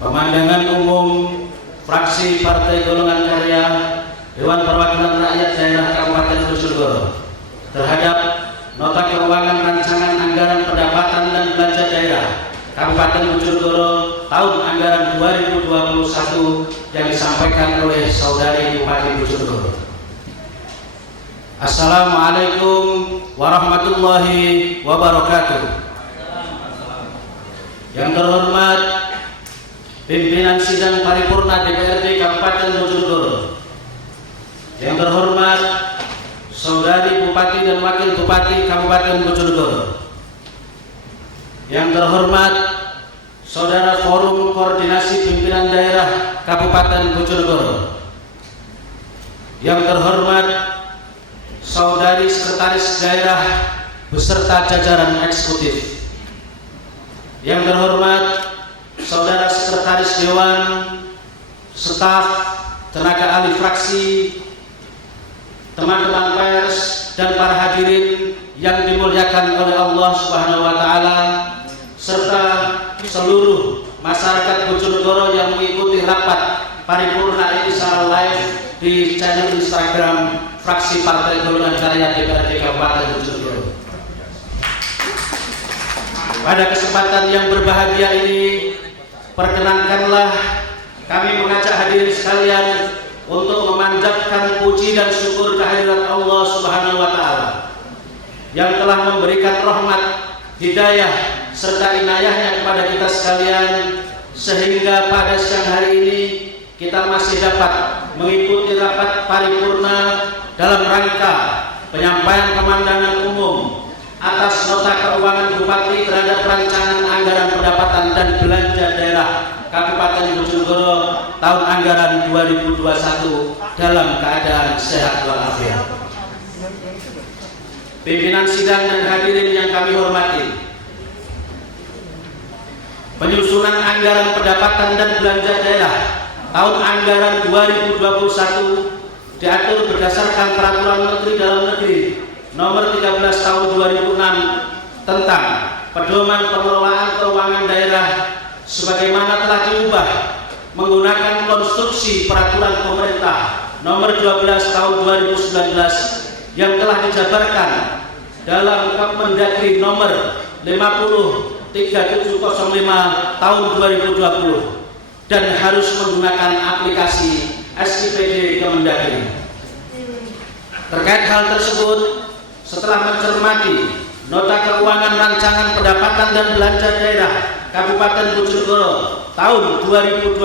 Pemandangan umum fraksi Partai Golongan Karya Dewan Perwakilan Rakyat Daerah Kabupaten Bojonegoro terhadap Nota Keuangan Rancangan Anggaran Pendapatan dan Belanja Daerah Kabupaten Bojonegoro tahun anggaran 2021 yang disampaikan oleh Saudari Bupati Bojonegoro. Assalamualaikum warahmatullahi wabarakatuh. Yang terhormat Pimpinan Sidang Paripurna DPRD Kabupaten Bojonegoro, yang terhormat Saudari Bupati dan Wakil Bupati Kabupaten Bojonegoro, yang terhormat Saudara Forum Koordinasi Pimpinan Daerah Kabupaten Bojonegoro, yang terhormat Saudari Sekretaris Daerah beserta jajaran eksekutif, yang terhormat Saudara Sekretaris Dewan, staf, tenaga ahli fraksi, teman-teman pers, dan para hadirin yang dimuliakan oleh Allah Subhanahu wa Ta'ala, serta seluruh masyarakat Bojonegoro yang mengikuti rapat paripurna ini secara live di channel Instagram fraksi Partai Golongan Karya DPRD Kabupaten Bojonegoro. Pada kesempatan yang berbahagia ini, perkenankanlah kami mengajak hadirin sekalian untuk memanjatkan puji dan syukur kehadirat Allah Subhanahu wa Ta'ala yang telah memberikan rahmat, hidayah serta inayahnya kepada kita sekalian, sehingga pada siang hari ini kita masih dapat mengikuti rapat paripurna dalam rangka penyampaian pemandangan umum atas Nota Keuangan Bupati terhadap Rancangan Anggaran Pendapatan dan Belanja Daerah Kabupaten Bojonegoro tahun anggaran 2021 dalam keadaan sehat walafiat. Pimpinan sidang dan hadirin yang kami hormati, penyusunan anggaran pendapatan dan belanja daerah tahun anggaran 2021 diatur berdasarkan Peraturan Menteri Dalam Negeri Nomor 13 Tahun 2006 tentang Pedoman Pengelolaan Keuangan Daerah sebagaimana telah diubah menggunakan konstruksi Peraturan Pemerintah Nomor 12 Tahun 2019 yang telah dijabarkan dalam Kemendagri Nomor 503705 Tahun 2020 dan harus menggunakan aplikasi SIPD Kemendagri. Terkait hal tersebut, setelah mencermati Nota Keuangan Rancangan Pendapatan dan Belanja Daerah Kabupaten Bojonegoro tahun 2021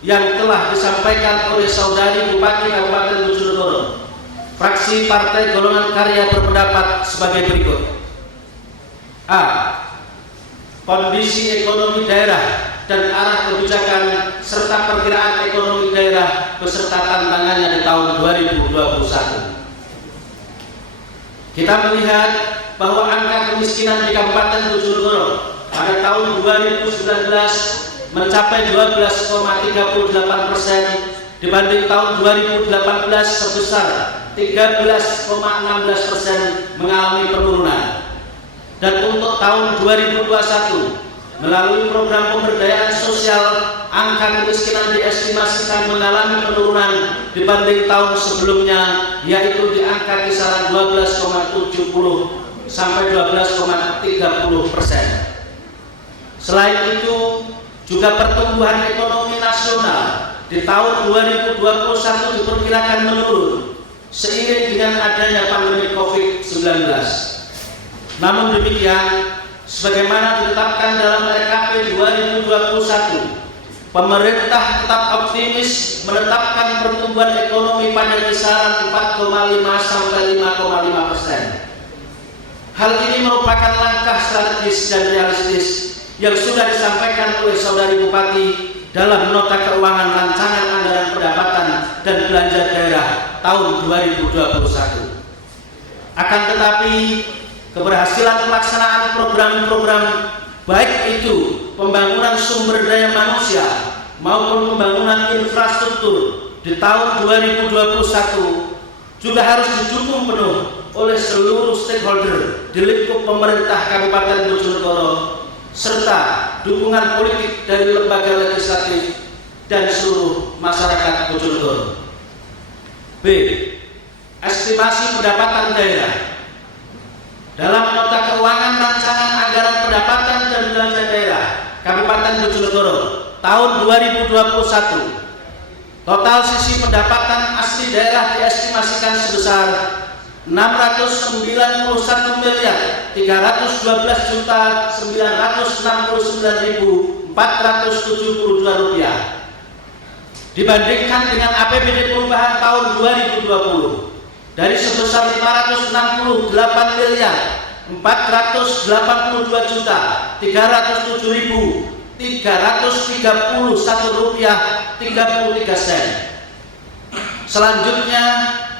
yang telah disampaikan oleh Saudari Bupati Kabupaten Bojonegoro, fraksi Partai Golongan Karya berpendapat sebagai berikut. A. Kondisi ekonomi daerah dan arah kebijakan serta perkiraan ekonomi daerah beserta tantangannya di tahun 2021. Kita melihat bahwa angka kemiskinan di Kabupaten Bojonegoro pada tahun 2019 mencapai 12,38% dibanding tahun 2018 sebesar 13,16% mengalami penurunan. Dan untuk tahun 2021 melalui program pemberdayaan sosial, angka kemiskinan diestimasikan mengalami penurunan dibanding tahun sebelumnya, yaitu di angka kisaran 12,70 sampai 12,30%. Selain itu, juga pertumbuhan ekonomi nasional di tahun 2021 diperkirakan menurun seiring dengan adanya pandemi COVID-19. Namun demikian, sebagaimana ditetapkan dalam RKP 2021, pemerintah tetap optimis menetapkan pertumbuhan ekonomi pada kisaran 4,5 sampai 5,5%. Hal ini merupakan langkah strategis dan realistis yang sudah disampaikan oleh Saudari Bupati dalam Nota Keuangan Rancangan Anggaran Pendapatan dan Belanja Daerah tahun 2021. Akan tetapi, keberhasilan pelaksanaan program-program baik itu pembangunan sumber daya manusia maupun pembangunan infrastruktur di tahun 2021 juga harus didukung penuh oleh seluruh stakeholder di lingkup pemerintah Kabupaten Bojonegoro serta dukungan politik dari lembaga legislatif dan seluruh masyarakat Bojonegoro. B. Estimasi pendapatan daerah. Dalam nota keuangan rancangan anggaran pendapatan dan belanja daerah Kabupaten Bojonegoro tahun 2021, total sisi pendapatan asli daerah diestimasikan sebesar 609.312.969.472 rupiah dibandingkan dengan APBD perubahan tahun 2020 dari sebesar 562.307.331 rupiah 33 sen. Selanjutnya,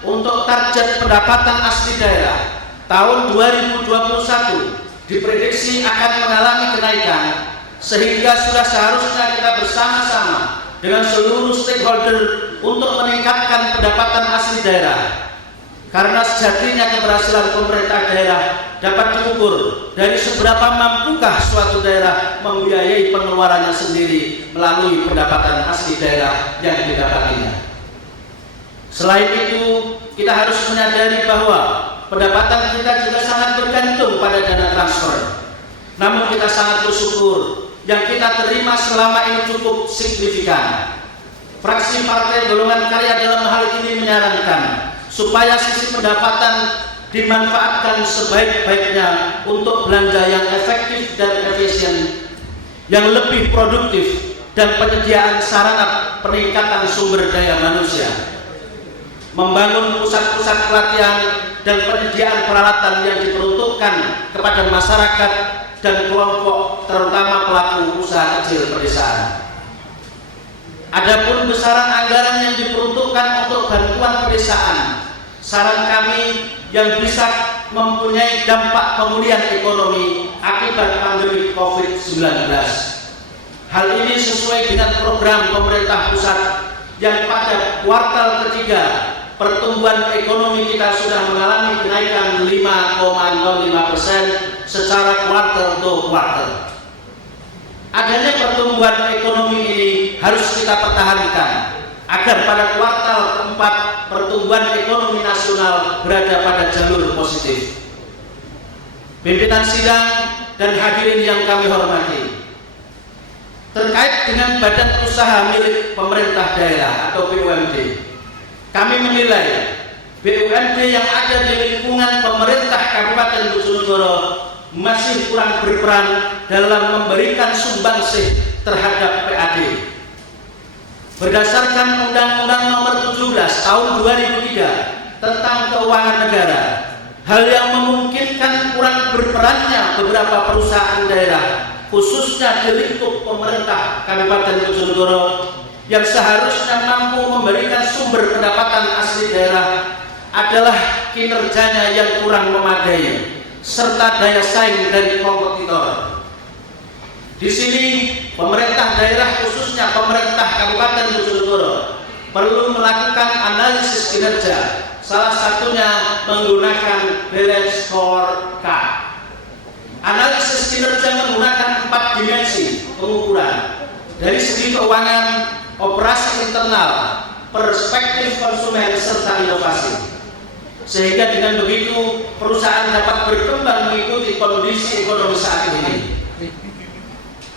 untuk target pendapatan asli daerah tahun 2021 diprediksi akan mengalami kenaikan, sehingga sudah seharusnya kita bersama-sama dengan seluruh stakeholder untuk meningkatkan pendapatan asli daerah. Karena sejatinya keberhasilan pemerintah daerah dapat diukur dari seberapa mampukah suatu daerah membiayai pengeluarannya sendiri melalui pendapatan asli daerah yang didapatinya. Selain itu, kita harus menyadari bahwa pendapatan kita juga sangat bergantung pada dana transfer. Namun kita sangat bersyukur yang kita terima selama ini cukup signifikan. Fraksi Partai Golongan Karya dalam hal ini menyarankan supaya sisi pendapatan dimanfaatkan sebaik-baiknya untuk belanja yang efektif dan efisien, yang lebih produktif, dan penyediaan sarana peningkatan sumber daya manusia. Membangun pusat-pusat pelatihan dan penyediaan peralatan yang diperuntukkan kepada masyarakat dan kelompok terutama pelaku usaha kecil pedesaan. Adapun besaran anggaran yang diperuntukkan untuk bantuan pedesaan, saran kami yang bisa mempunyai dampak pemulihan ekonomi akibat pandemi COVID-19. Hal ini sesuai dengan program pemerintah pusat yang pada kuartal ketiga pertumbuhan ekonomi kita sudah mengalami kenaikan 5,05% secara kuartal ke kuartal. Adanya pertumbuhan ekonomi ini harus kita pertahankan agar pada kuartal keempat pertumbuhan ekonomi nasional berada pada jalur positif. Pimpinan sidang dan hadirin yang kami hormati, terkait dengan badan usaha milik pemerintah daerah atau BUMD, kami menilai BUMD yang ada di lingkungan pemerintah Kabupaten Bojonegoro masih kurang berperan dalam memberikan sumbangsih terhadap PAD. Berdasarkan Undang-Undang Nomor 17 Tahun 2003 tentang Keuangan Negara, hal yang memungkinkan kurang berperannya beberapa perusahaan daerah, khususnya di lingkup pemerintah Kabupaten Bojonegoro, yang seharusnya mampu memberikan sumber pendapatan asli daerah adalah kinerjanya yang kurang memadai serta daya saing dari kompetitor. Di sini pemerintah daerah khususnya pemerintah Kabupaten Bojonegoro perlu melakukan analisis kinerja, salah satunya menggunakan balance scorecard. Analisis kinerja menggunakan 4 dimensi pengukuran, dari segi keuangan, operasi internal, perspektif konsumen, serta inovasi. Sehingga dengan begitu perusahaan dapat berkembang mengikuti kondisi ekonomi saat ini.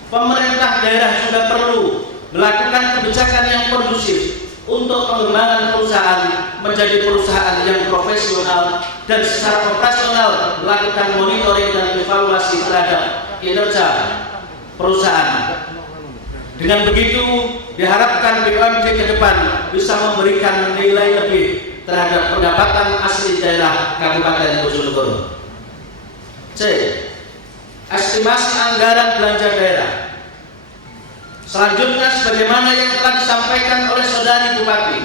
Pemerintah daerah juga perlu melakukan kebijakan yang kondusif untuk pengembangan perusahaan menjadi perusahaan yang profesional dan secara operasional melakukan monitoring dan evaluasi terhadap kinerja perusahaan. Dengan begitu diharapkan BUMD ke depan bisa memberikan nilai lebih terhadap pendapatan asli daerah Kabupaten Bojonegoro. C. Estimasi anggaran belanja daerah. Selanjutnya, sebagaimana yang telah disampaikan oleh Saudari Bupati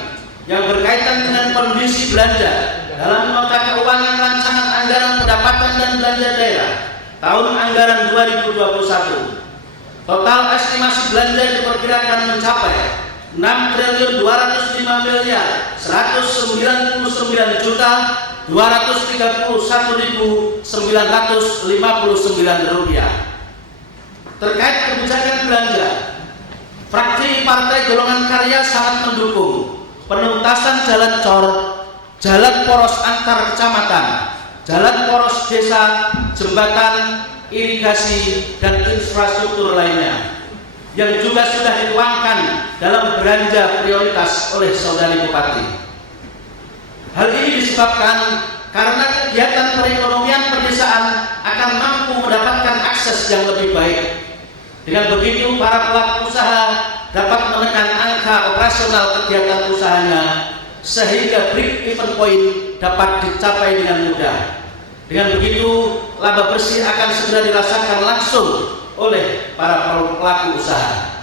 yang berkaitan dengan kondisi belanja dalam nota keuangan rancangan anggaran pendapatan dan belanja daerah tahun anggaran 2021, total estimasi belanja diperkirakan mencapai 6.299.199.231.959 rupiah. terkait kebijakan belanja, fraksi Partai Golongan Karya sangat mendukung penuntasan jalan cor, jalan poros antar kecamatan, jalan poros desa, jembatan, irigasi, dan infrastruktur lainnya yang juga sudah dituangkan dalam belanja prioritas oleh saudari Bupati. Hal ini disebabkan karena kegiatan perekonomian pedesaan akan mampu mendapatkan akses yang lebih baik. Dengan begitu, para pelaku usaha dapat menekan angka operasional kegiatan usahanya sehingga break even point dapat dicapai dengan mudah. Dengan begitu, laba bersih akan segera dirasakan langsung oleh para pelaku usaha.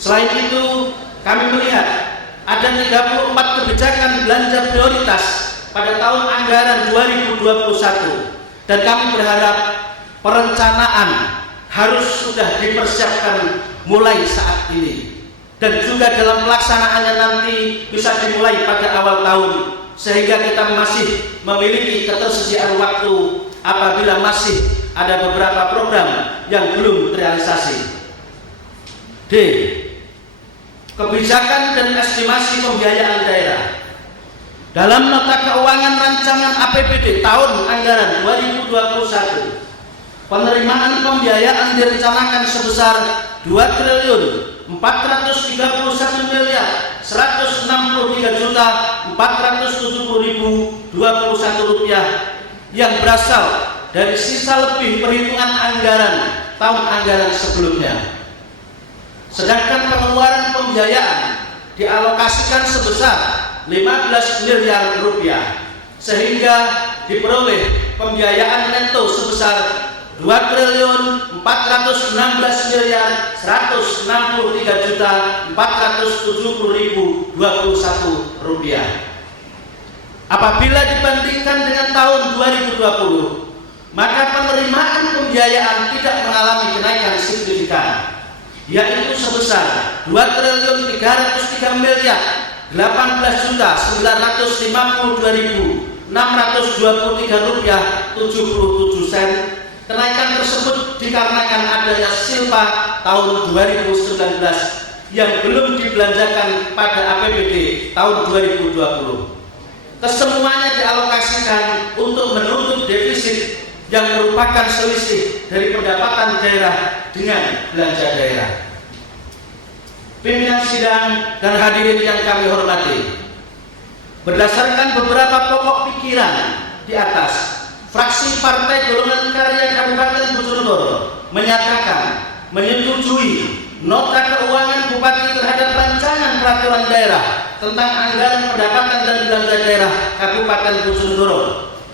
Selain itu, kami melihat ada 34 kebijakan belanja prioritas pada tahun anggaran 2021 dan kami berharap perencanaan harus sudah dipersiapkan mulai saat ini dan juga dalam pelaksanaannya nanti bisa dimulai pada awal tahun sehingga kita masih memiliki ketersediaan waktu apabila masih ada beberapa program yang belum terrealisasi. D. Kebijakan dan estimasi pembiayaan daerah. Dalam nota keuangan rancangan APBD tahun anggaran 2021, penerimaan pembiayaan direncanakan sebesar 2.433.470.470.021 rupiah yang berasal dari sisa lebih perhitungan anggaran tahun anggaran sebelumnya. Sedangkan pengeluaran pembiayaan dialokasikan sebesar 15 miliar rupiah sehingga diperoleh pembiayaan neto sebesar 2.419.463.470.021 rupiah. Apabila dibandingkan dengan tahun 2020, maka penerimaan pembiayaan tidak mengalami kenaikan signifikan, yaitu sebesar 2.318.952.623 rupiah 77 sen. Kenaikan tersebut dikarenakan adanya silpa tahun 2019 yang belum dibelanjakan pada APBD tahun 2020. Kesemuanya dialokasikan untuk menutup defisit yang merupakan selisih dari pendapatan daerah dengan belanja daerah. Pimpinan sidang dan hadirin yang kami hormati, berdasarkan beberapa pokok pikiran di atas, fraksi Partai Golongan Karya Kabupaten Bojonegoro menyatakan menyetujui nota keuangan Bupati terhadap rancangan peraturan daerah tentang anggaran pendapatan dan belanja daerah Kabupaten Bojonegoro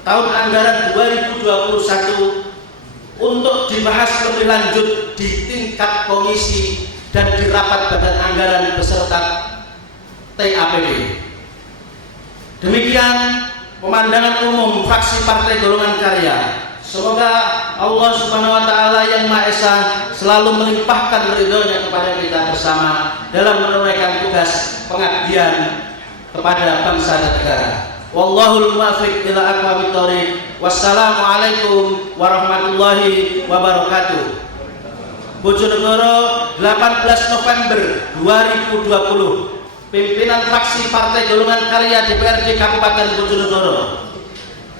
tahun anggaran 2021 untuk dibahas lebih lanjut di tingkat komisi dan di rapat badan anggaran beserta TAPD. Demikian pemandangan umum fraksi Partai Golongan Karya. Semoga Allah Subhanahu wa Ta'ala yang Maha Esa selalu melimpahkan ridhonya kepada kita bersama dalam menunaikan tugas pengabdian kepada bangsa dan negara. Wallahul muwaffiq ila aqwamit thoriq. Wassalamualaikum warahmatullahi wabarakatuh. Bojonegoro, 18 November 2020. Pimpinan fraksi Partai Golongan Karya DPRD Kabupaten Bojonegoro,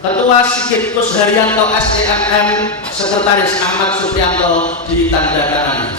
Ketua Sigit Kusharyanto SEMM, Sekretaris Ahmad Supriyanto ditandatangani.